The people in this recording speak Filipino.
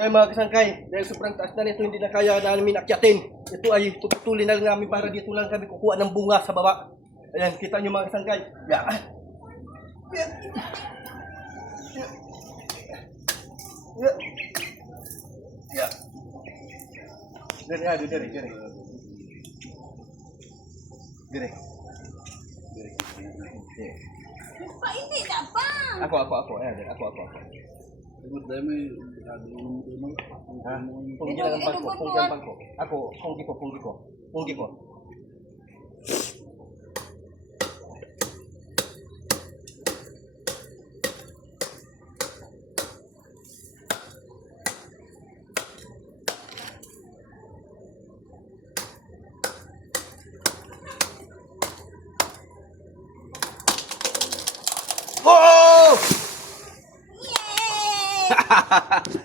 Kaya mga kasangkay, dahil sobrang taas na nito, hindi na kaya namin akyatin. Ito ay tutulin na lang namin para dito lang kami kukuha ng bunga sa baba. Ayan, kita nyo mga kasangkay. Yeah. Yeah. Yeah. Yeah. Dari, aduh, dari. Pak, ini tak bang. Aku. Ikut dami, Punggi lang ang pangko. Ako, punggi ko. Oh! Yeay.